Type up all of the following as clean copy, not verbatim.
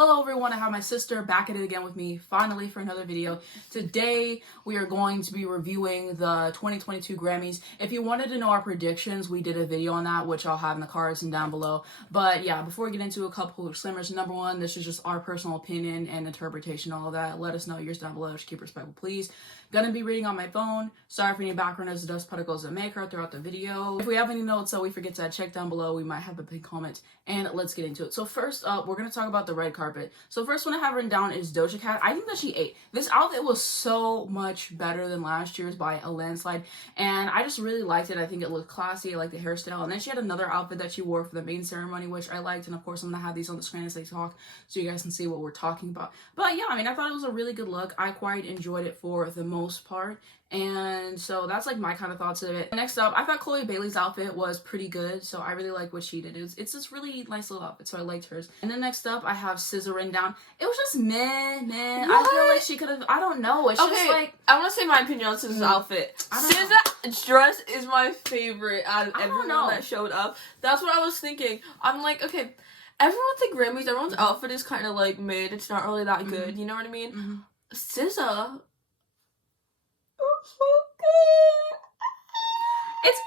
Hello everyone, I have my sister back at it again with me, finally, for another video. Today, we are going to be reviewing the 2022 Grammys. If you wanted to know our predictions, we did a video on that, which I'll have in the cards and down below. But yeah, before we get into a couple of disclaimers, number one, this is just our personal opinion and interpretation, all of that. Let us know yours down below, just keep it respectful, please. Gonna be reading on my phone. Sorry for any background noise, dust particles that may occur throughout the video. If we have any notes that we forget to check down below, we might have a big comment. And let's get into it. So first up, we're gonna talk about the red carpet. So first one I have written down is Doja Cat. I think that she ate. This outfit was so much better than last year's by a landslide. And I just really liked it. I think it looked classy. I liked the hairstyle. And then she had another outfit that she wore for the main ceremony, which I liked. And of course, I'm gonna have these on the screen as they talk so you guys can see what we're talking about. But yeah, I mean, I thought it was a really good look. I quite enjoyed it for the most part. And so that's like my kind of thoughts of it. Next up, I thought Chloe Bailey's outfit was pretty good, so I really like what she did. It's this really nice little outfit, so I liked hers. And then next up, I have SZA written down. It was just meh. I feel like she could have, I don't know. It's just like, I want to say my opinion on SZA's outfit. SZA's dress is my favorite out of everyone that showed up. That's what I was thinking. I'm like, okay, everyone at the Grammys, everyone's outfit is kind of like mid. It's not really that good. You know what I mean? SZA.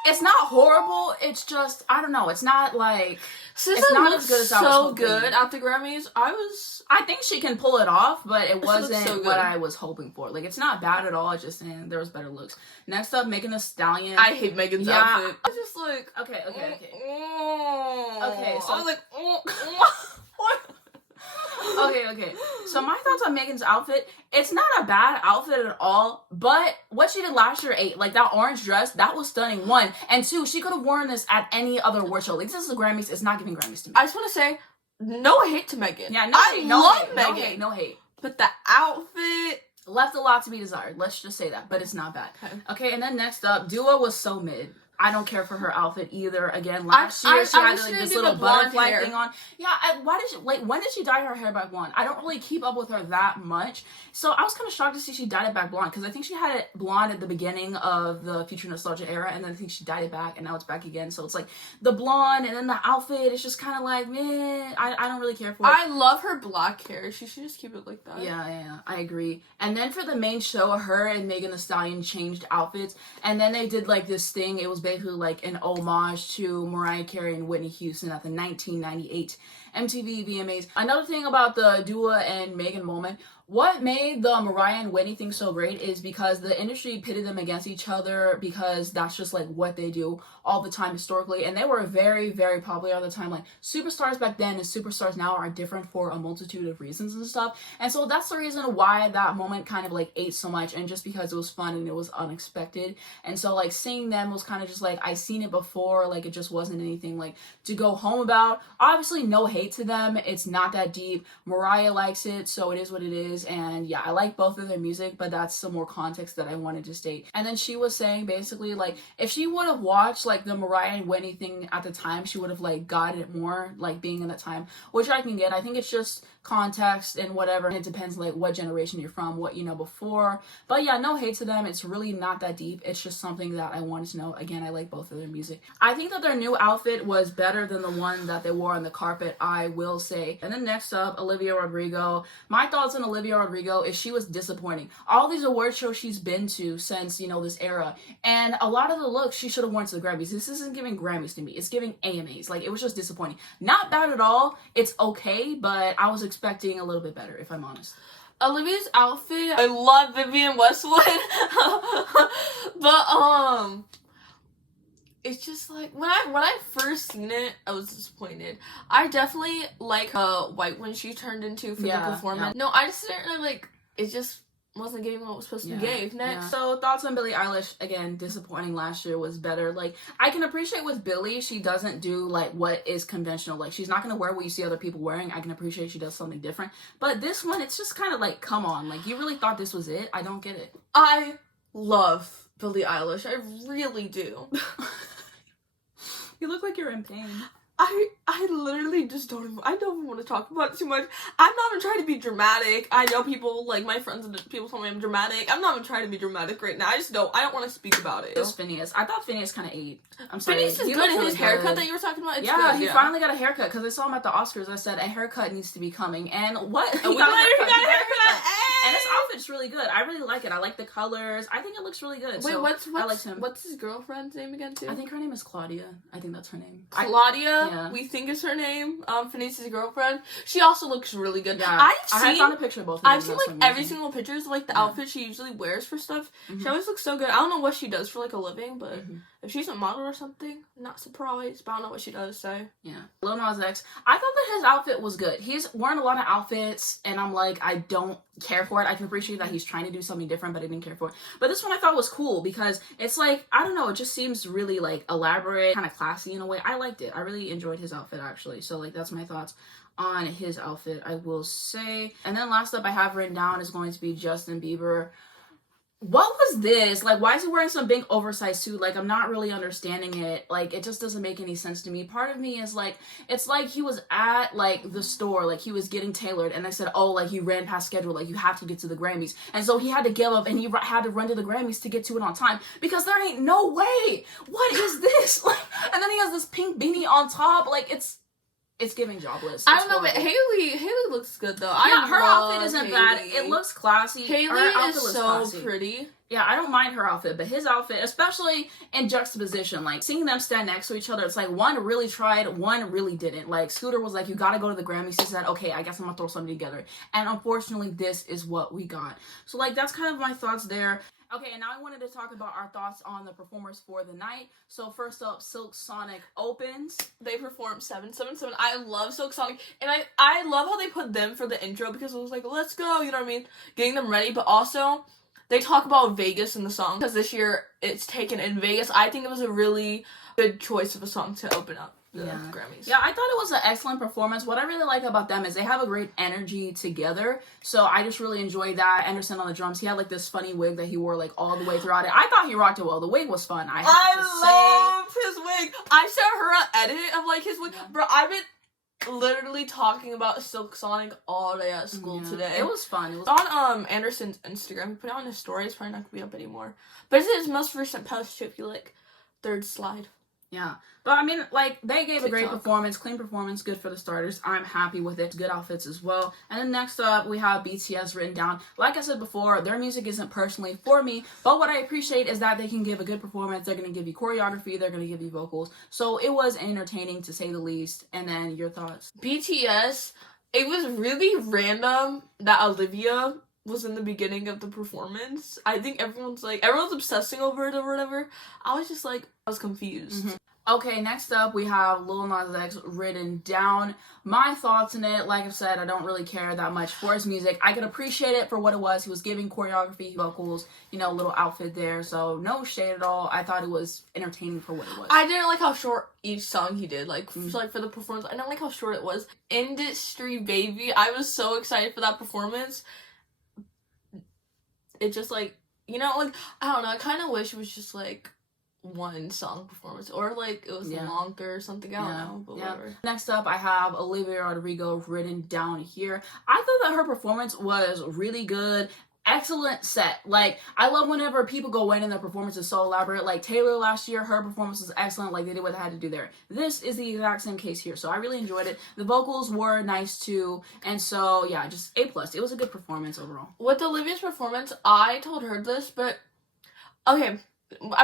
It's not horrible. It's just, I don't know. It's not like SZA it's not looks as good as I was so hoping. good at the Grammys. I think she can pull it off, but it wasn't so what I was hoping for. Like, it's not bad at all. It's just there was better looks. Next up, Megan Thee Stallion. I hate Megan's outfit. I was just like, okay. So I was like, Okay. So my thoughts on Megan's outfit, it's not a bad outfit at all, but what she did last year, like that orange dress, that was stunning, one. And two, she could have worn this at any other award show. Like, this is the Grammys, it's not giving Grammys to me. I just want to say, no hate to Megan. Yeah, I love Megan. No hate. But the outfit left a lot to be desired. Let's just say that, but it's not bad. Okay, and then next up, Dua was so mid. I don't care for her outfit either. Again, last year she had like this little butterfly thing on. Yeah, when did she dye her hair back blonde? I don't really keep up with her that much. So I was kind of shocked to see she dyed it back blonde, because I think she had it blonde at the beginning of the Future Nostalgia era, and then I think she dyed it back, and now it's back again. So it's like the blonde, and then the outfit is just kind of like, meh, I don't really care for it. I love her black hair. She should just keep it like that. Yeah, I agree. And then for the main show, her and Megan Thee Stallion changed outfits, and then they did like this thing. It was basically like an homage to Mariah Carey and Whitney Houston at the 1998 MTV VMAs. Another thing about the Dua and Megan moment, what made the Mariah and Whitney thing so great is because the industry pitted them against each other, because that's just like what they do all the time historically, and they were very, very popular all the time. Like, superstars back then and superstars now are different for a multitude of reasons and stuff, and so that's the reason why that moment kind of like ate so much, and just because it was fun and it was unexpected. And so like seeing them was kind of just like, I seen it before, like it just wasn't anything like to go home about. Obviously no hate to them, it's not that deep. Mariah likes it, so it is what it is. And yeah, I like both of their music, but that's some more context that I wanted to state. And then she was saying basically like, if she would have watched like the Mariah and Whitney thing at the time, she would have like got it more, like being in that time, which I can get. I think it's just context and whatever, and it depends like what generation you're from, what you know before. But yeah, no hate to them. It's really not that deep. It's just something that I wanted to know. Again, I like both of their music. I think that their new outfit was better than the one that they wore on the carpet, I will say. And then next up, Olivia Rodrigo. My thoughts on Olivia Rodrigo is she was disappointing. All these award shows she's been to since, you know, this era, and a lot of the looks she should have worn to the Grammys. This isn't giving Grammys to me. It's giving AMAs. Like, it was just disappointing. Not bad at all. It's okay, but I was expecting a little bit better, if I'm honest. Olivia's outfit, I love Vivienne Westwood. But it's just like, when I first seen it, I was disappointed. I definitely like white when she turned into for the performance. No, I just didn't really like, it just wasn't giving what was supposed to be gave. Next. So thoughts on Billie Eilish. Again, disappointing. Last year was better. Like, I can appreciate with Billie, she doesn't do like what is conventional. Like, she's not gonna wear what you see other people wearing. I can appreciate she does something different. But this one, it's just kind of like, come on, like, you really thought this was it? I don't get it. I love Billie Eilish. I really do. You look like you're in pain. I literally just don't even want to talk about it too much. I'm not even trying to be dramatic. I know people, like, my friends and people tell me I'm dramatic. I'm not even trying to be dramatic right now. I don't want to speak about it. It was Phineas. I thought Phineas kind of ate. I'm sorry. Phineas is good, and his haircut that you were talking about, it's yeah, good. He finally got a haircut, because I saw him at the Oscars. I said, a haircut needs to be coming. And what? He got a haircut. And his outfit's really good. I really like it. I like the colors. I think it looks really good. Wait, so I liked him. What's his girlfriend's name again, too? I think her name is Claudia. I think that's her name. Claudia, we think is her name. Phineas' girlfriend. She also looks really good. Yeah, I found a picture of both of them. I've seen, like, every single pictures, like, the outfit she usually wears for stuff. She always looks so good. I don't know what she does for, like, a living, but if she's a model or something, not surprised, but I don't know what she does, so. Yeah. Lil Nas X, I thought that his outfit was good. He's wearing a lot of outfits, and I'm like, I don't care for it. I can appreciate that he's trying to do something different, but I didn't care for it. But this one I thought was cool, because it's like, I don't know, it just seems really, like, elaborate, kind of classy in a way. I liked it. I really enjoyed his outfit, actually. So, like, that's my thoughts on his outfit, I will say. And then last up I have written down is going to be Justin Bieber. What was this? Like, why is he wearing some big oversized suit? Like, I'm not really understanding it. Like, it just doesn't make any sense to me. Part of me is like, it's like he was at, like, the store, like, he was getting tailored, and they said, oh, like, you ran past schedule, like, you have to get to the Grammys. And so he had to give up, and he had to run to the Grammys to get to it on time, because there ain't no way. What is this? Like, and then he has this pink beanie on top. Like, it's giving jobless. I don't know, but Haley looks good though. Yeah, her outfit isn't bad. It looks classy. Haley is so classy. Pretty. Yeah, I don't mind her outfit, but his outfit, especially in juxtaposition, like seeing them stand next to each other, it's like one really tried, one really didn't. Like Scooter was like, you gotta go to the Grammys. He said, okay, I guess I'm gonna throw something together. And unfortunately, this is what we got. So like, that's kind of my thoughts there. Okay, and now I wanted to talk about our thoughts on the performers for the night. So first up, Silk Sonic opens. They performed 777. I love Silk Sonic, and I love how they put them for the intro, because it was like, let's go, you know what I mean? Getting them ready, but also they talk about Vegas in the song, because this year it's taken in Vegas. I think it was a really good choice of a song to open up the Grammys. Yeah, I thought it was an excellent performance. What I really like about them is they have a great energy together. So I just really enjoyed that. Anderson on the drums, he had like this funny wig that he wore like all the way throughout it. I thought he rocked it well. The wig was fun. I loved his wig. I sent her an edit of like his wig. Yeah. Bro, I've been literally talking about Silk Sonic all day at school today. It was fun. It was on Anderson's Instagram. He put it on his story. It's probably not gonna be up anymore. But it's his most recent post too, if you like. Third slide. Yeah. But I mean, like, they gave a great performance, clean performance, good for the starters. I'm happy with it. Good outfits as well. And then next up, we have BTS written down. Like I said before, their music isn't personally for me, but what I appreciate is that they can give a good performance. They're going to give you choreography. They're going to give you vocals. So it was entertaining, to say the least. And then your thoughts? BTS, it was really random that Olivia was in the beginning of the performance. I think everyone's obsessing over it or whatever. I was just like, I was confused. Okay, next up we have Lil Nas X written down. My thoughts on it, like I said, I don't really care that much for his music. I could appreciate it for what it was. He was giving choreography, vocals, you know, little outfit there. So no shade at all. I thought it was entertaining for what it was. I didn't like how short each song he did. Like, for the performance, I didn't like how short it was. Industry Baby, I was so excited for that performance. It just like, you know, like, I don't know, I kind of wish it was just like one song performance, or like it was longer or something. I don't know, but whatever. Next up, I have Olivia Rodrigo written down here. I thought that her performance was really good. Excellent set. Like, I love whenever people go in and their performance is so elaborate. Like Taylor last year, her performance was excellent. Like, they did what they had to do there. This is the exact same case here. So I really enjoyed it. The vocals were nice too. And so, yeah, just A+. It was a good performance overall. With Olivia's performance, I told her this, but okay,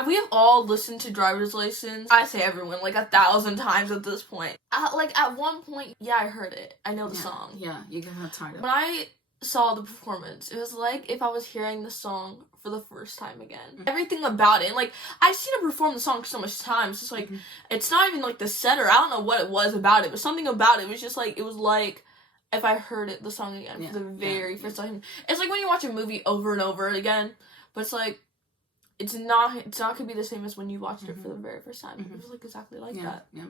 we have all listened to Driver's License. I say everyone, like 1,000 times at this point. Like, at one point, I heard it. I know the song. Yeah, you get tired of it. When I saw the performance, it was like if I was hearing the song for the first time again. Everything about it. Like, I've seen her perform the song so much times. It's like, it's not even like the setter. I don't know what it was about it, but something about it was just like, it was like if I heard the song again for the very first time. It's like when you watch a movie over and over again, but it's like, it's not gonna be the same as when you watched it for the very first time. It was like exactly like that. Yeah.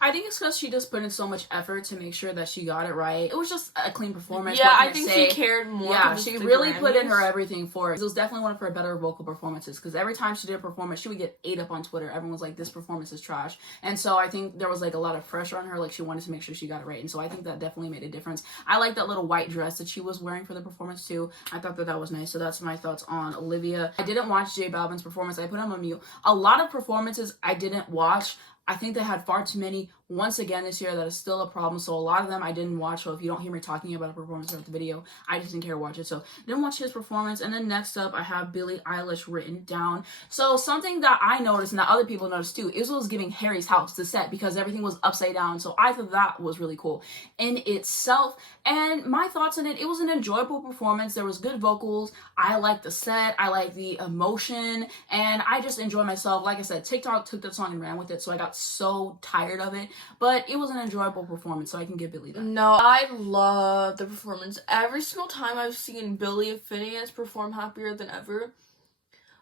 I think it's because she just put in so much effort to make sure that she got it right. It was just a clean performance. Yeah, I think she cared more. Yeah, she really put in her everything for it. It was definitely one of her better vocal performances, because every time she did a performance, she would get ate up on Twitter. Everyone was like, this performance is trash. And so I think there was like a lot of pressure on her. Like, she wanted to make sure she got it right. And so I think that definitely made a difference. I like that little white dress that she was wearing for the performance too. I thought that was nice. So that's my thoughts on Olivia. I didn't watch J Balvin's performance. I put him on mute. A lot of performances I didn't watch. I think they had far too many once again this year. That is still a problem. So a lot of them I didn't watch. So if you don't hear me talking about a performance or the video, I just didn't care to watch it. So didn't watch his performance. And then next up, I have Billie Eilish written down. So something that I noticed and that other people noticed too, is was giving Harry's house, the set, because everything was upside down. So I thought that was really cool in itself. And my thoughts on it, it was an enjoyable performance. There was good vocals. I liked the set. I liked the emotion. And I just enjoyed myself. Like I said, TikTok took that song and ran with it. So I got so tired of it. But it was an enjoyable performance. So I can give Billie that. No, I love the performance. Every single time I've seen Billie and Phineas perform Happier Than Ever,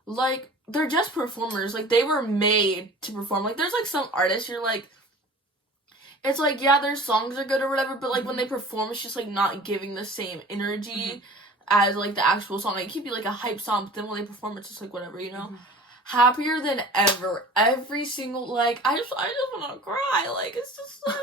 like, they're just performers. Like, they were made to perform. Like, there's, like, some artists you're, like, it's, like, yeah, their songs are good or whatever, but, like, when they perform, it's just, like, not giving the same energy as, like, the actual song. Like, it could be, like, a hype song, but then when they perform, it's just, like, whatever, you know? Happier Than Ever. Every single, like, I just want to cry. Like, it's just, like...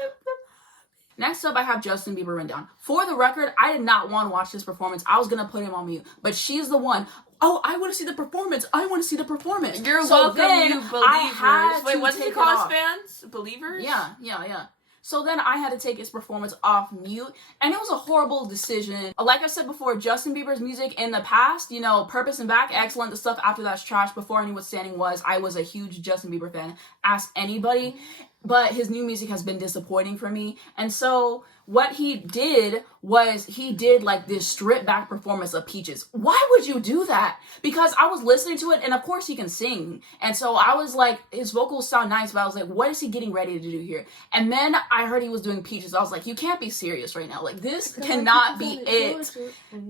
Next up, I have Justin Bieber written down. For the record, I did not want to watch this performance. I was going to put him on mute. But she's the one. Oh, I want to see the performance. I want to see the performance. You're welcome, you believers. Wait, what does he call his fans? Believers? Yeah. So then I had to take his performance off mute, and it was a horrible decision. Like I said before, Justin Bieber's music in the past, you know, Purpose and Back, excellent. The stuff after that's trash. Before I Knew What Standing Was, I was a huge Justin Bieber fan. Ask anybody. But his new music has been disappointing for me. And so what he did was he did like this stripped back performance of Peaches. Why would you do that? Because I was listening to it, and of course he can sing. And so I was like, his vocals sound nice, but I was like, what is he getting ready to do here? And then I heard he was doing Peaches. I was like, you can't be serious right now. Like, this cannot be it.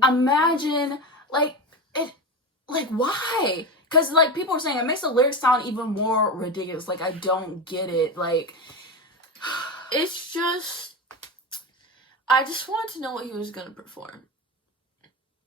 Imagine, like, it, like, why? Because, like, people are saying it makes the lyrics sound even more ridiculous. Like, I don't get it. Like, it's just... I just wanted to know what he was going to perform.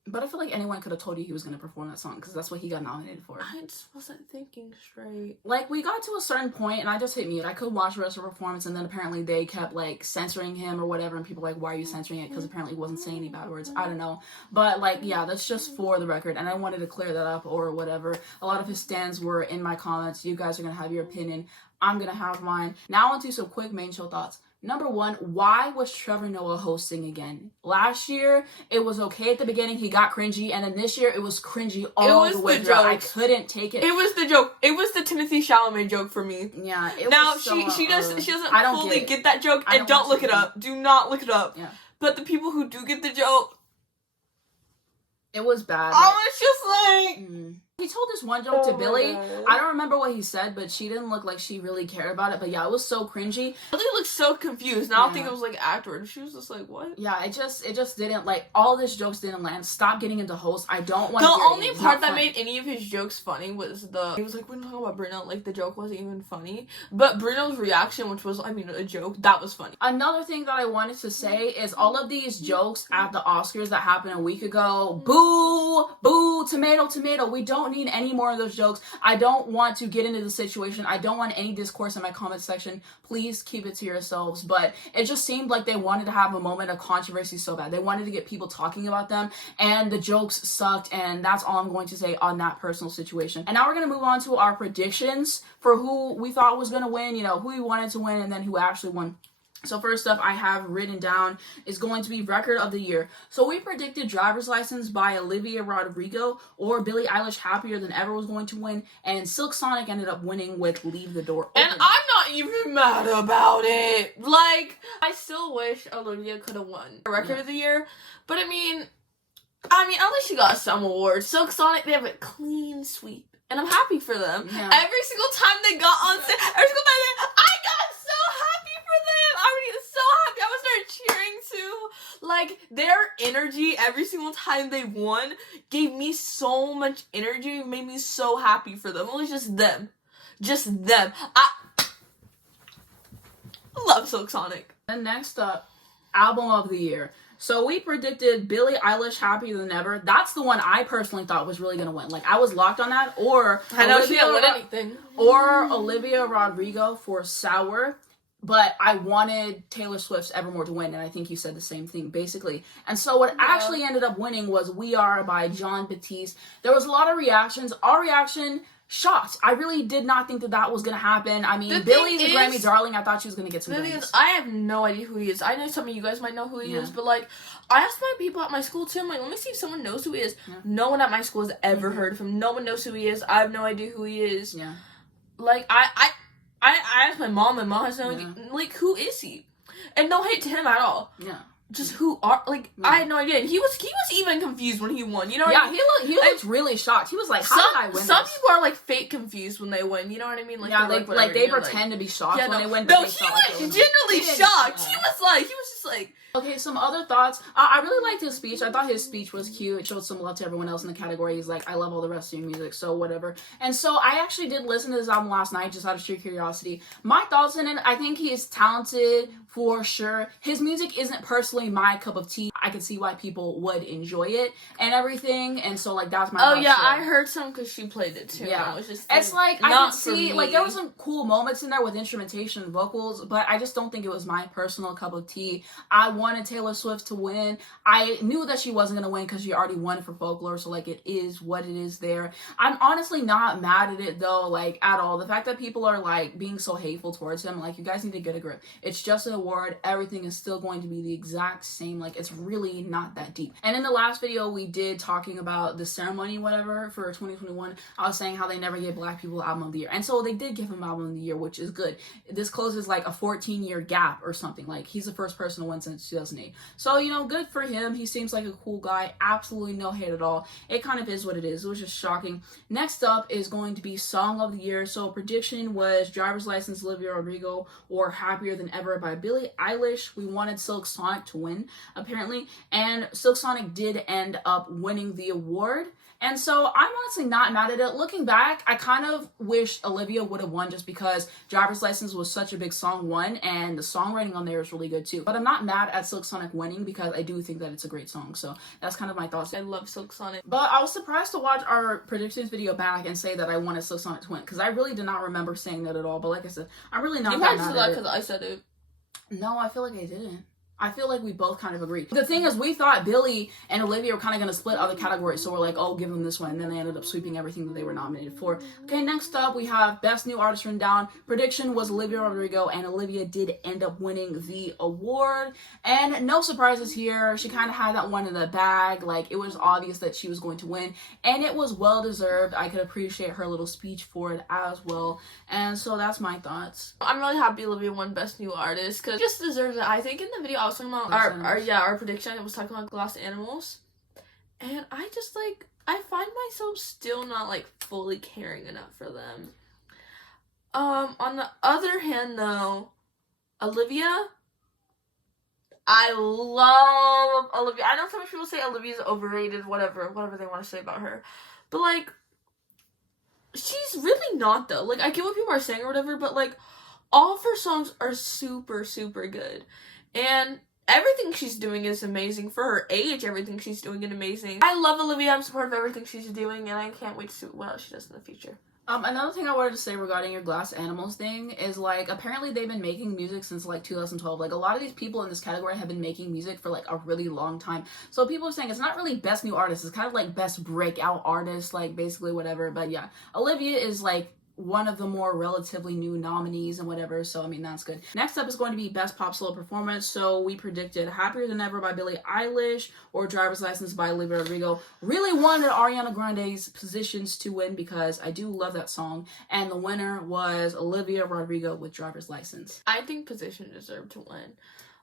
But I feel like anyone could have told you he was going to perform that song, because that's what he got nominated for. I just wasn't thinking straight. Like, we got to a certain point, and I just hit mute. I could watch the rest of the performance, and then apparently they kept, like, censoring him or whatever, and people were like, why are you censoring it? Because apparently he wasn't saying any bad words. I don't know. But, like, yeah, that's just for the record, and I wanted to clear that up or whatever. A lot of his stands were in my comments. You guys are going to have your opinion. I'm going to have mine. Now on to some quick main show thoughts. Number one, why was Trevor Noah hosting again? Last year, it was okay at the beginning. He got cringy. And then this year, it was cringy all the way through. I couldn't take it. It was the joke. It was the Timothy Chalamet joke for me. Yeah. Now, she doesn't fully get that joke. And don't look it up. Do not look it up. Yeah. But the people who do get the joke. It was bad. I was just like... He told this one joke to Billie. I don't remember what he said, but she didn't look like she really cared about it. But yeah, it was so cringy. Billie looked so confused. And I don't think it was like afterwards. She was just like, what? Yeah, it just didn't, like, all these jokes didn't land. Stop getting into host. I don't want to The only part that made any of his jokes funny was he was like, we're talking about Bruno, like, the joke wasn't even funny. But Bruno's reaction, which was, I mean, a joke, that was funny. Another thing that I wanted to say is all of these jokes at the Oscars that happened a week ago, boo, boo, tomato, tomato. We don't need any more of those jokes. I don't want to get into the situation. I don't want any discourse in my comment section. Please keep it to yourselves. But it just seemed like they wanted to have a moment of controversy so bad. They wanted to get people talking about them, and the jokes sucked, and that's all I'm going to say on that personal situation. And now we're going to move on to our predictions for who we thought was going to win, you know, who we wanted to win, and then who actually won. So first up, I have written down is going to be Record of the Year. So we predicted Driver's License by Olivia Rodrigo or Billie Eilish Happier Than Ever was going to win, and Silk Sonic ended up winning with Leave the Door Open. And I'm not even mad about it. Like, I still wish Olivia could have won Record of the Year, but I mean, at least she got some awards. Silk Sonic, they have a clean sweep, and I'm happy for them. Yeah. Every single time they got on stage, every single time I got so happy for them. I was so happy. I was started cheering too. Like, their energy every single time they won gave me so much energy. It made me so happy for them. It was just them. Just them. I love Silk Sonic. And next up, album of the year. So we predicted Billie Eilish, Happier Than Ever. That's the one I personally thought was really gonna win. Like, I was locked on that. Or I know she didn't win anything. Or Olivia Rodrigo for Sour. But I wanted Taylor Swift's Evermore to win, and I think you said the same thing, basically. And so what actually ended up winning was We Are by Jon Batiste. There was a lot of reactions. Our reaction, shocked. I really did not think that was going to happen. I mean, Billie's a Grammy darling. I thought she was going to get some Grammys. I have no idea who he is. I know some of you guys might know who he is, but, like, I asked my people at my school, too. I'm like, let me see if someone knows who he is. Yeah. No one at my school has ever heard of him. No one knows who he is. I have no idea who he is. Yeah. Like, I asked my mom, has no idea. Like, who is he? And no hate to him at all. Yeah. Just who are, like, I had no idea. And he was even confused when he won, you know what I mean? He looked really shocked. He was like, how did I win Some people are, like, fake confused when they win, you know what I mean? Like, yeah, like they pretend to be shocked when they win. No, he was genuinely shocked. He was just like... Okay, some other thoughts. I really liked his speech. I thought his speech was cute. It showed some love to everyone else in the category. He's like, I love all the rest of your music, so whatever. And so I actually did listen to this album last night just out of sheer curiosity. My thoughts in it, I think he is talented for sure. His music isn't personally my cup of tea. I could see why people would enjoy it and everything. And so, like, that's my thoughts. Oh, yeah, I heard some because she played it too. Yeah. It was just it's like, I could see, like, there were some cool moments in there with instrumentation and vocals, but I just don't think it was my personal cup of tea. I wanted Taylor Swift to win. I knew that she wasn't going to win because she already won for Folklore, so, like, it is what it is there. I'm honestly not mad at it, though, like, at all. The fact that people are, like, being so hateful towards him, like, you guys need to get a grip. It's just an award. Everything is still going to be the exact same. Like, it's really not that deep. And in the last video we did talking about the ceremony, whatever, for 2021, I was saying how they never gave Black people Album of the Year. And so they did give him Album of the Year, which is good. This closes, like, a 14-year gap or something. Like, he's the first person to win since 2008. So, you know, good for him. He seems like a cool guy. Absolutely no hate at all. It kind of is what it is. It was just shocking. Next up is going to be Song of the Year. So prediction was Driver's License, Olivia Rodrigo, or Happier Than Ever by Billie Eilish. We wanted Silk Sonic to win, apparently. And Silk Sonic did end up winning the award. And so I'm honestly not mad at it. Looking back, I kind of wish Olivia would have won just because Driver's License was such a big song, one, and the songwriting on there is really good too. But I'm not mad at Silk Sonic winning because I do think that it's a great song. So that's kind of my thoughts. I love Silk Sonic. But I was surprised to watch our predictions video back and say that I wanted Silk Sonic to win because I really did not remember saying that at all. But like I said, I'm really not that mad at it. You might have said that because I said it. No, I feel like I didn't. I feel like we both kind of agreed. The thing is, we thought Billie and Olivia were kind of going to split other categories, so we're like, oh, give them this one, and then they ended up sweeping everything that they were nominated for. Okay, next up, we have Best New Artist written down. Prediction was Olivia Rodrigo, and Olivia did end up winning the award. And no surprises here. She kind of had that one in the bag. Like, it was obvious that she was going to win, and it was well-deserved. I could appreciate her little speech for it as well. And so that's my thoughts. I'm really happy Olivia won Best New Artist, because she just deserves it. I think in the video I was talking about our prediction, it was talking about glass animals, and I just, like, I find myself still not, like, fully caring enough for them. On the other hand, though, Olivia, I love Olivia. I know so much people say Olivia's overrated, whatever they want to say about her, but, like, she's really not, though. Like, I get what people are saying or whatever, but, like, all of her songs are super, super good, and everything she's doing is amazing. For her age, everything she's doing is amazing. I love Olivia. I'm supportive of everything she's doing, and I can't wait to see what else she does in the future. Another thing I wanted to say regarding your glass animals thing is, like, apparently they've been making music since, like, 2012. Like, a lot of these people in this category have been making music for, like, a really long time. So people are saying it's not really best new artist. It's kind of, like, best breakout artist, like, basically whatever. But, yeah, Olivia is, like, one of the more relatively new nominees and whatever, so I mean, that's good. Next up is going to be Best Pop Solo Performance. So we predicted Happier Than Ever by Billie Eilish or Driver's License by Olivia Rodrigo. Really wanted Ariana Grande's Positions to win because I do love that song, and the winner was Olivia Rodrigo with Driver's License. I think Position deserved to win.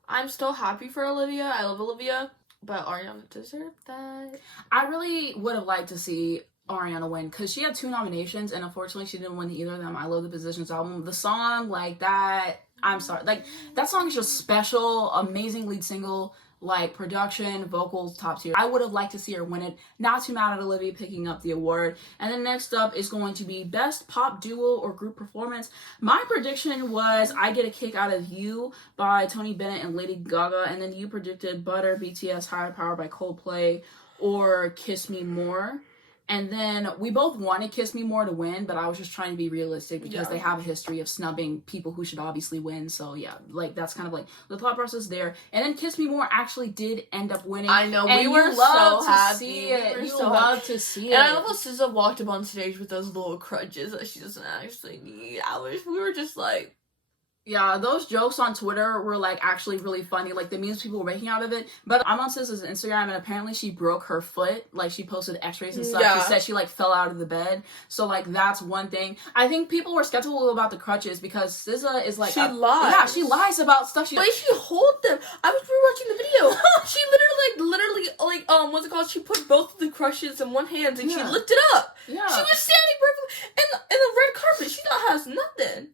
I'm still happy for Olivia. I love Olivia, but Ariana deserved that. I really would have liked to see Ariana win because she had 2 nominations and unfortunately she didn't win either of them. I love the Positions album. The song, like, that, I'm sorry, like, that song is just special. Amazing lead single. like production, vocals, top tier. I would have liked to see her win it. Not too mad at Olivia picking up the award. And then next up is going to be Best Pop Duo or Group Performance. My prediction was I Get a Kick Out of You by Tony Bennett and Lady Gaga. And then you predicted Butter, BTS, Higher Power by Coldplay, or Kiss Me More. And then we both wanted Kiss Me More to win, but I was just trying to be realistic because they have a history of snubbing people who should obviously win. So yeah, like that's kind of like the thought process there. And then Kiss Me More actually did end up winning. I know, and we were so happy. You love to see it. And I love how SZA walked up on stage with those little crutches that she doesn't actually need. We were just like... Yeah, those jokes on Twitter were, like, actually really funny. Like, the memes people were making out of it. But I'm on SZA's Instagram, and apparently she broke her foot. Like, she posted x-rays and stuff. Yeah. She said she, like, fell out of the bed. So, like, that's one thing. I think people were skeptical about the crutches because SZA is, like... She lies. Yeah, she lies about stuff. The way she hold them. I was rewatching the video. She literally, what's it called? She put both of the crutches in one hand, and she lifted up. Yeah. She was standing perfectly in the red carpet. She not has nothing.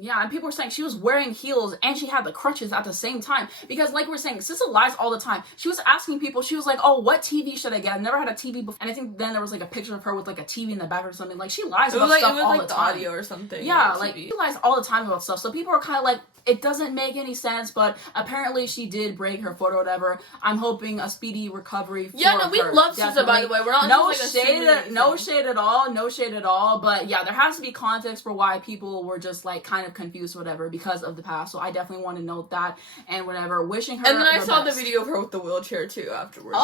Yeah, and people were saying she was wearing heels and she had the crutches at the same time. Because like we were saying, SZA lies all the time. She was asking people, she was like, oh, what TV should I get? I've never had a TV before. And I think then there was like a picture of her with like a TV in the back or something. Like she lies about stuff all the time. Audio or something. Yeah, like she lies all the time about stuff. So people are kind of like, it doesn't make any sense, but apparently she did break her foot or whatever. I'm hoping a speedy recovery for her. Yeah, no, we love SZA, by the way. We're not no just like shade, no shade at all, no shade at all. But yeah, there has to be context for why people were just like kind of confused or whatever because of the past. So I definitely want to note that and whatever. Wishing her and then I saw best. the video of her with the wheelchair too afterwards.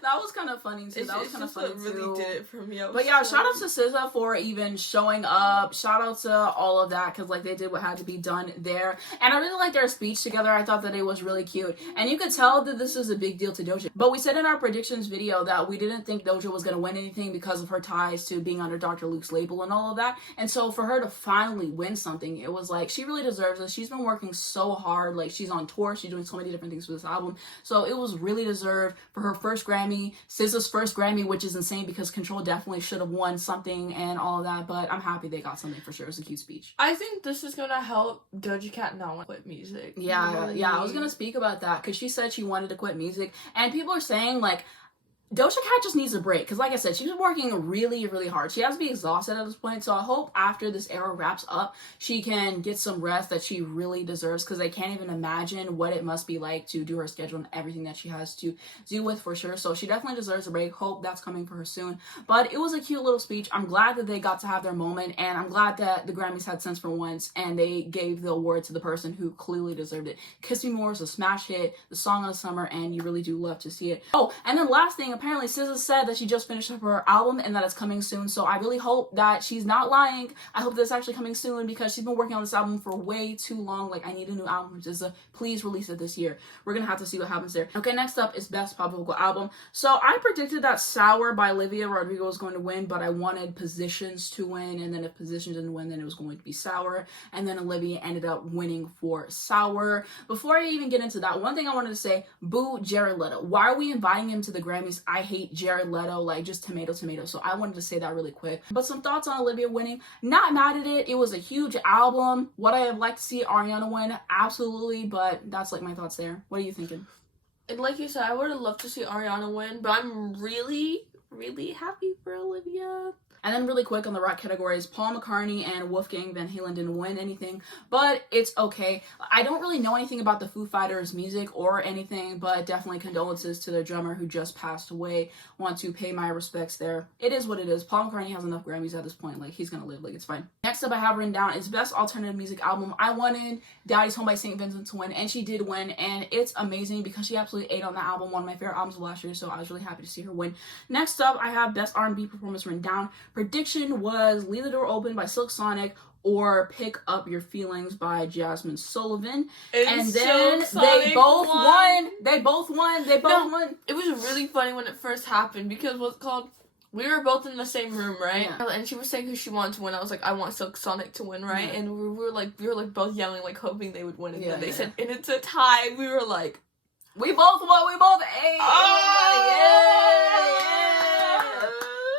That was kind of funny too. That was kind of funny really too. did it for me. But yeah, shout out to SZA for even showing up. Shout out to all of that because like they did what had to be done there. And I really liked their speech together. I thought that it was really cute. And you could tell that this is a big deal to Doja. But we said in our predictions video that we didn't think Doja was going to win anything because of her ties to being under Dr. Luke's label and all of that. And so for her to finally win something, it was like she really deserves it. She's been working so hard. Like she's on tour. She's doing so many different things for this album. So it was really deserved for her first Grammy. SZA's first Grammy, which is insane because Control definitely should have won something and all of that, but I'm happy they got something for sure. It was a cute speech. I think this is gonna help Doja Cat not want to quit music. Yeah, I was gonna speak about that because she said she wanted to quit music, and people are saying like Doja Cat just needs a break because like I said, she's working really, really hard. She has to be exhausted at this point, so I hope after this era wraps up, she can get some rest that she really deserves because I can't even imagine what it must be like to do her schedule and everything that she has to deal with for sure. So she definitely deserves a break. Hope that's coming for her soon. But it was a cute little speech. I'm glad that they got to have their moment, and I'm glad that the Grammys had sense for once and they gave the award to the person who clearly deserved it. Kiss Me More is a smash hit, the song of the summer, and you really do love to see it. Oh, and then last thing, apparently SZA said that she just finished up her album and that it's coming soon, so I really hope that she's not lying. I hope that's actually coming soon because she's been working on this album for way too long. Like, I need a new album from SZA. Please release it this year. We're gonna have to see what happens there. Okay, next up is Best Pop Vocal Album. So I predicted that Sour by Olivia Rodrigo was going to win, but I wanted Positions to win, and then if Positions didn't win, then it was going to be Sour, and then Olivia ended up winning for Sour. Before I even get into that, one thing I wanted to say, boo Jared Leto. Why are we inviting him to the Grammys? I hate Jared Leto, like just tomato. So I wanted to say that really quick. But some thoughts on Olivia winning. Not mad at it. It was a huge album. Would I have liked to see Ariana win? Absolutely, but that's like my thoughts there. What are you thinking? And like you said, I would have loved to see Ariana win, but I'm really, really happy for Olivia. And then really quick on the rock categories, Paul McCartney and Wolfgang Van Halen didn't win anything, but it's okay. I don't really know anything about the Foo Fighters music or anything, but definitely condolences to their drummer who just passed away. Want to pay my respects there. It is what it is. Paul McCartney has enough Grammys at this point. Like, he's gonna live. Like, it's fine. Next up I have written down is Best Alternative Music Album. I wanted Daddy's Home by St. Vincent to win, and she did win, and it's amazing because she absolutely ate on that album. One of my favorite albums of last year, so I was really happy to see her win. Next up, I have Best R&B Performance written down. Prediction was Leave the Door Open by Silk Sonic or Pick Up Your Feelings by Jasmine Sullivan. And then they both won. They both won. It was really funny when it first happened because what's called, we were both in the same room, right? Yeah. And she was saying who she wanted to win. I was like, I want Silk Sonic to win, right? Yeah. And we were like both yelling, like hoping they would win. And then they said, and it's a tie. We were like, we both won. We both ate. Oh, yeah.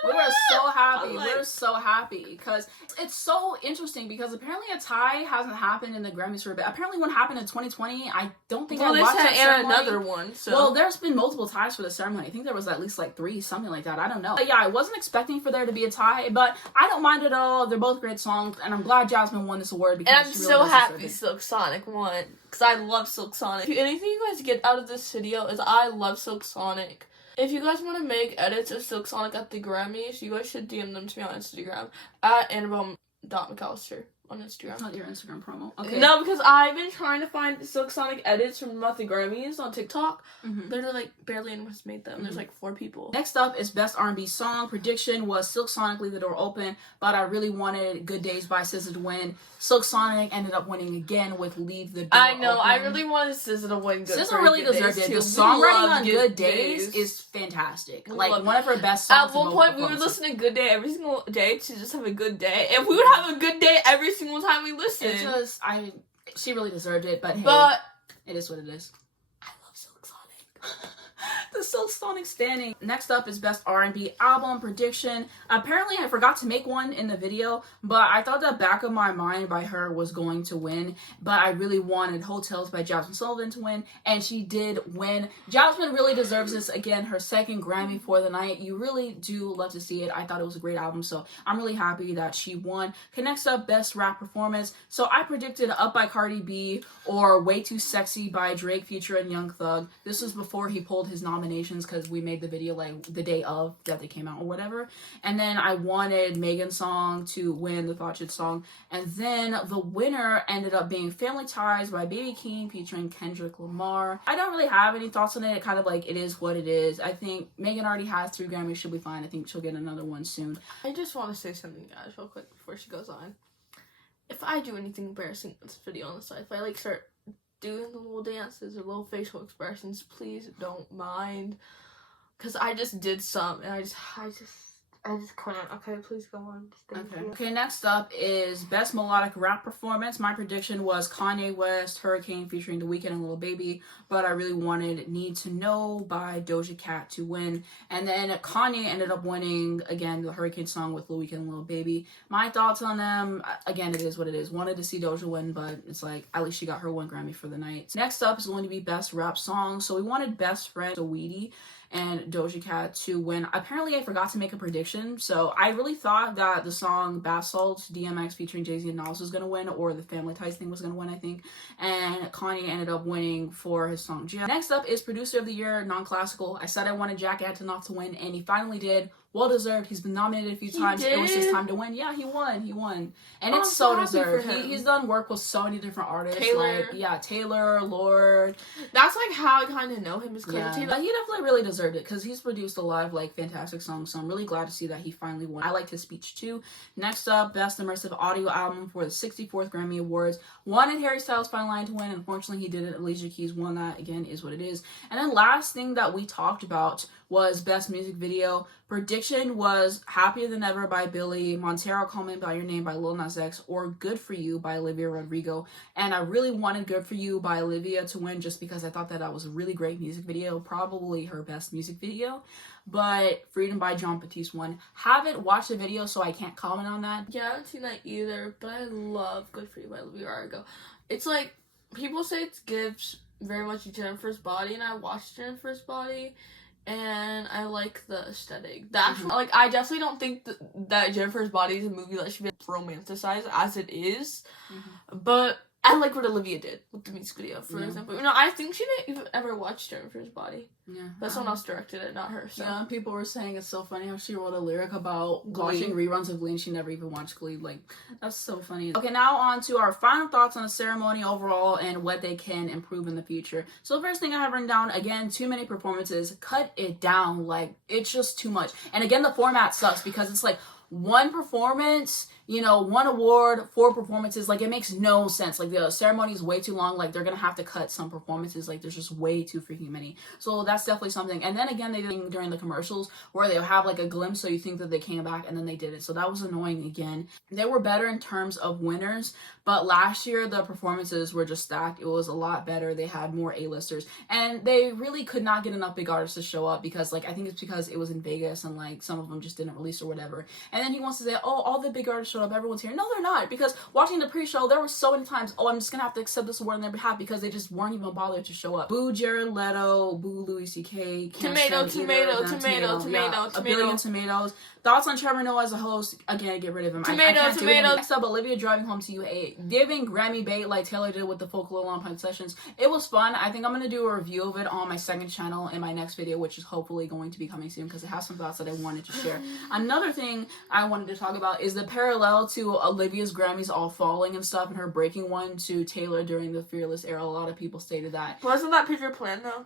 We were so happy. happy. We're so happy because it's so interesting because apparently a tie hasn't happened in the Grammys for a bit. Apparently one happened in 2020. I don't think I watched that ceremony. Another one. So. Well, there's been multiple ties for the ceremony. I think there was at least like 3, something like that. I don't know. But yeah, I wasn't expecting for there to be a tie, but I don't mind at all. They're both great songs, and I'm glad Jasmine won this award because and I'm so happy Silk Sonic won because I love Silk Sonic. Anything you guys get out of this video is I love Silk Sonic. If you guys want to make edits of Silk Sonic at the Grammys, you guys should DM them to me on Instagram at Annabelle.McAllister on Instagram. Not your Instagram promo. Okay. No, because I've been trying to find Silk Sonic edits from about the Grammys on TikTok. Literally, like, barely anyone's made them. There's like 4 people. Next up is Best R&B Song. Prediction was Silk Sonic, Leave the Door Open, but I really wanted Good Days by SZA to win. Silk Sonic ended up winning again with Leave the Door I know, Open. I really wanted SZA to win. SZA really deserved it. The songwriting on Good Days is fantastic. Like, one of her best songs. At one point, we would listen to Good Day every single day to just have a good day. And we would have a good day every single time we listened. She really deserved it, but hey, it is what it is. I love Silk Sonic. The Silk Sonic standing. Next up is Best R&B Album Prediction. Apparently, I forgot to make one in the video, but I thought that Back of My Mind by her was going to win, but I really wanted Hotels by Jasmine Sullivan to win, and she did win. Jasmine really deserves this. Again, her 2nd Grammy for the night. You really do love to see it. I thought it was a great album, so I'm really happy that she won. Okay, next up, Best Rap Performance. So I predicted Up by Cardi B or Way Too Sexy by Drake featuring Young Thug. This was before he pulled his nominations because we made the video like the day of that they came out or whatever. And then I wanted Megan's song to win, the Thought Shit song. And then the winner ended up being Family Ties by Baby Keem featuring Kendrick Lamar. I don't really have any thoughts on it. It kind of like, it is what it is. I think Megan already has 3 Grammys. She'll be fine. I think she'll get another one soon. I just want to say something, guys, real quick before she goes on. If I do anything embarrassing in this video on the side, if I like start doing the little dances or little facial expressions, please don't mind, because I just did some and I just couldn't. Okay, please go on. Okay, next up is Best Melodic Rap Performance. My prediction was Kanye West, Hurricane featuring The Weeknd and Lil Baby, but I really wanted Need to Know by Doja Cat to win. And then Kanye ended up winning, again, the Hurricane song with Lil Weeknd and Lil Baby. My thoughts on them, again, it is what it is. Wanted to see Doja win, but it's like, at least she got her 1 Grammy for the night. Next up is going to be Best Rap Song. So we wanted Best Friend, Saweetie, and Doja Cat to win. Apparently, I forgot to make a prediction, so I really thought that the song Bath Salts, DMX featuring Jay-Z and Nas was going to win, or the Family Ties thing was going to win, I think, and Kanye ended up winning for his song Jam. Next up is Producer of the Year, Non-Classical. I said I wanted Jack Antonoff to win, and he finally did. Well deserved. He's been nominated a few times. It was his time to win. Yeah, he won. And it's so deserved. He's done work with so many different artists. Taylor. Taylor, Lorde. That's like how I kind of know him, is because of Taylor. But he definitely really deserved it because he's produced a lot of like fantastic songs. So I'm really glad to see that he finally won. I liked his speech too. Next up, Best Immersive Audio Album for the 64th Grammy Awards. Wanted Harry Styles' Fine Line to win. Unfortunately, he didn't. Alicia Keys won that. Again, is what it is. And then last thing that we talked about was Best Music Video. Prediction was Happier Than Ever by Billy, Montero Call Me By Your Name by Lil Nas X, or Good For You by Olivia Rodrigo. And I really wanted Good For You by Olivia to win just because I thought that was a really great music video, probably her best music video. But Freedom by Jon Batiste won. Haven't watched the video, so I can't comment on that. Yeah, I haven't seen that either, but I love Good For You by Olivia Rodrigo. It's like, people say it gives very much Jennifer's Body, and I watched Jennifer's Body, and I like the aesthetic. The actual, like, I definitely don't think that Jennifer's Body is a movie that should be romanticized as it is, but I like what Olivia did with the music video, for example. You know, I think she didn't even ever watch Jennifer's Body. Yeah. But someone else directed it, not her. So. Yeah, people were saying it's so funny how she wrote a lyric about watching reruns of Glee and she never even watched Glee. Like, that's so funny. Okay, now on to our final thoughts on the ceremony overall and what they can improve in the future. So the first thing I have written down, again, too many performances. Cut it down. Like, it's just too much. And again, the format sucks because it's like one performance, 1 award, 4 performances. Like, it makes no sense. Like, the ceremony is way too long. Like, they're gonna have to cut some performances. Like, there's just way too freaking many. So that's definitely something. And then again, they did during the commercials where they have like a glimpse, so you think that they came back and then they didn't. So that was annoying again. They were better in terms of winners, but last year the performances were just stacked. It was a lot better. They had more A-listers, and they really could not get enough big artists to show up because, like, I think it's because it was in Vegas and like some of them just didn't release or whatever. And then he wants to say, oh, all the big artists showed up, everyone's here. No, they're not, because watching the pre-show, there were so many times, oh, I'm just gonna have to accept this award on their behalf, because they just weren't even bothered to show up. Boo Jared Leto, boo Louis C.K. Tomato. A billion tomatoes. Thoughts on Trevor Noah as a host? Again, get rid of him. I can't do it. Next up, Olivia driving home to you, giving Grammy bait like Taylor did with the Folklore Long Pine Sessions. It was fun. I think I'm going to do a review of it on my second channel in my next video, which is hopefully going to be coming soon, because it has some thoughts that I wanted to share. Another thing I wanted to talk about is the parallel to Olivia's Grammys all falling and stuff, and her breaking one to Taylor during the Fearless era. A lot of people stated that. Wasn't that picture planned, though?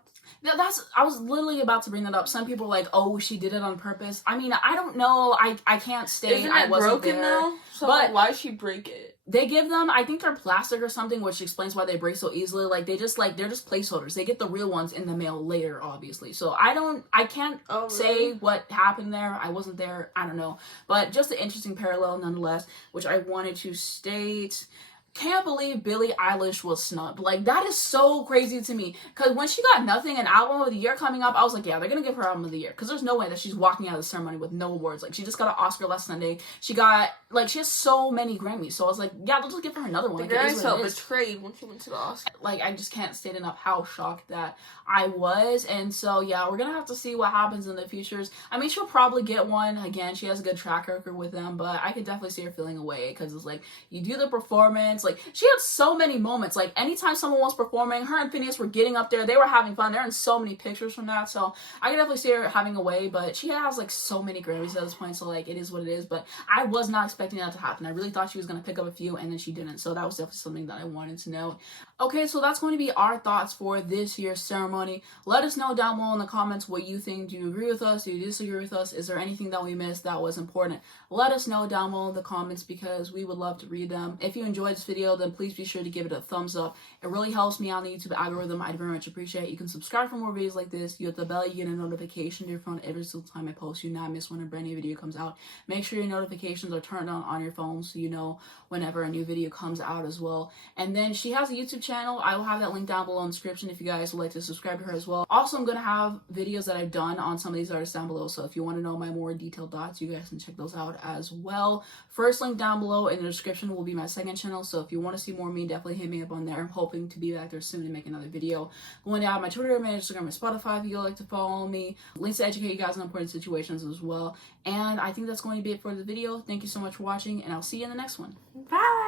I was literally about to bring that up. Some people were like, oh, she did it on purpose. I mean, I don't know. I can't state. Isn't I it wasn't broken there. though? So but like, why did she break it? They give them, I think they're plastic or something, which explains why they break so easily. Like, they're just placeholders. They get the real ones in the mail later, obviously. So I can't say what happened there. I wasn't there. I don't know. But just an interesting parallel nonetheless, which I wanted to state. Can't believe Billie Eilish was snubbed. Like, that is so crazy to me. Because when she got nothing, an album of the year coming up, I was like, yeah, they're going to give her album of the year. Because there's no way that she's walking out of the ceremony with no awards. Like, she just got an Oscar last Sunday. She has so many Grammys. So I was like, yeah, they'll just give her another one. The Grammys felt betrayed when she went to the Oscar. Like, I just can't state enough how shocked that I was. And so, yeah, we're going to have to see what happens in the futures. I mean, she'll probably get one. Again, she has a good track record with them. But I could definitely see her feeling away. Because it's like, you do the performance. Like, she had so many moments. Like, anytime someone was performing, her and Phineas were getting up there. They were having fun. They're in so many pictures from that. So I can definitely see her having a way. But she has, like, so many Grammys at this point. So, like, it is what it is. But I was not expecting that to happen. I really thought she was going to pick up a few, and then she didn't. So that was definitely something that I wanted to know. Okay, so that's going to be our thoughts for this year's ceremony. Let us know down below in the comments what you think. Do you agree with us? Do you disagree with us? Is there anything that we missed that was important? Let us know down below in the comments, because we would love to read them. If you enjoyed this video, then please be sure to give it a thumbs up. It really helps me out in the YouTube algorithm. I'd very much appreciate it. You can subscribe for more videos like this. You hit the bell, you get a notification to your phone every single time I post. You not miss when a brand new video comes out. Make sure your notifications are turned on your phone, so you know whenever a new video comes out as well. And then she has a YouTube channel. I will have that link down below in the description if you guys would like to subscribe to her as well. Also, I'm going to have videos that I've done on some of these artists down below, so if you want to know my more detailed thoughts, you guys can check those out as well. First link down below in the description will be my second channel, so if you want to see more of me, definitely hit me up on there. I'm hoping to be back there soon to make another video. Going to have my Twitter, my Instagram, and Spotify if you'd like to follow me. Links to educate you guys on important situations as well. And I think that's going to be it for the video. Thank you so much for watching, and I'll see you in the next one. Bye!